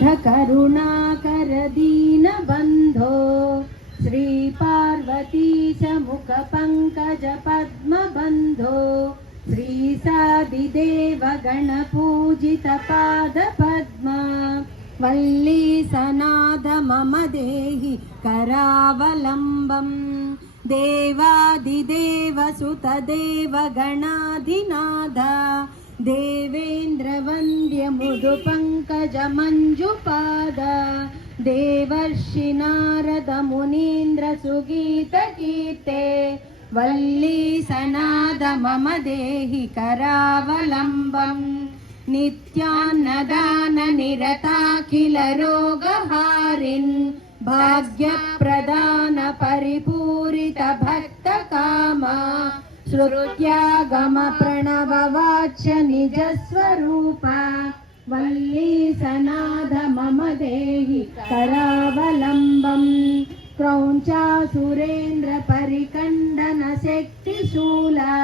करुणाकर दीनबन्धो श्रीपार्वतीशमुखपङ्कज पद्मबन्धो श्रीसादिदेवगणपूजितपाद पद्मा वल्ली सनाद मम देहि करावलम्बम् देवादिदेवसुत देवगणाधिनाद सुतदेव गणाधिनाथ देवेन्द्रवन्द्य मृदुपङ्कजमञ्जुपाद देवर्षि नारद मुनीन्द्र सुगीतकीर्ते वल्ली सनाद मम देहि करावलम्बम् नित्यान्नदान निरताखिल रोगहारिन् भाग्यप्रदान परिपूरित भक्तकामा श्रुत्यागम प्रणववाच्य निजस्वरूप वल्ली सनाद मम देहि करावलम्बम् क्रौञ्चासुरेन्द्र परिकण्डन शक्तिशूला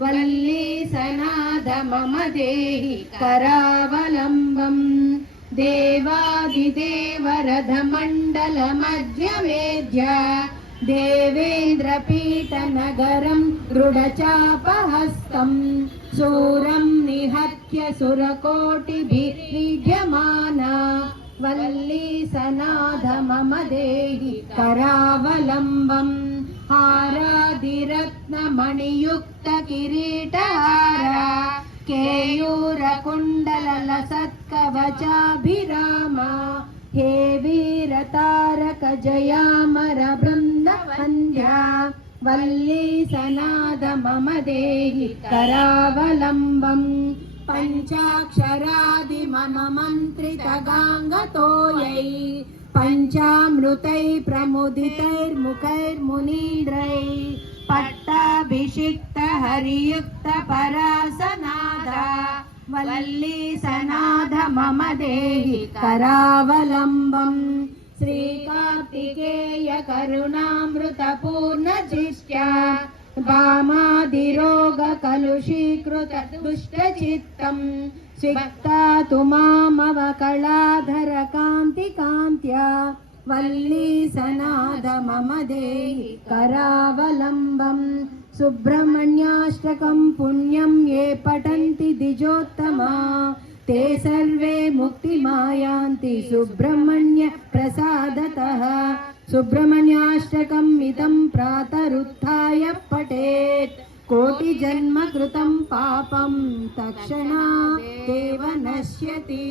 वल्ली सनाद मम देहि करावलम्बम् देवादिदेवरथमण्डलमध्यवेद्य देवेन्द्रपीठनगरं दृढचापहस्तम् शूरं निहत्य सुरकोटिभिर्युध्यमाना वल्ली सनाथ मम देहि करावलम्बम् రత్నమణియుక్త కిరీటార? కేయూర కుండలల సత్కవచాభిరామ. హే వీర తారక జయామర బృందవంద్య వల్లీ సనాద మమ దేహి కరావలంబం. పంచాక్షరాది మమ మంత్రిత గాంగతోయై పంచామృతై ప్రముదితైర్ముఖైర్మునీంద్రై. పట్ पट्टाभिषिक्त हरियुक्त परासनादा वल्ली सनाद मम देहि करावलम्बम् श्रीकार्तिकेय करुणामृतपूर्णचिष्ट्या वामादिरोग कलुषीकृत दुष्टचित्तम् स्विक्तातु मामवकलाधर कान्ति कान्त्या वल्ली सनाद मम देहि करावलम्बम् सुब्रह्मण्याष्टकं पुण्यं ये पठन्ति द्विजोत्तमा ते सर्वे मुक्तिमायान्ति सुब्रह्मण्य प्रसादतः सुब्रह्मण्याष्टकम् इदं प्रातरुत्थाय पठेत् कोटिजन्म कृतं पापं तक्षणा एव नश्यति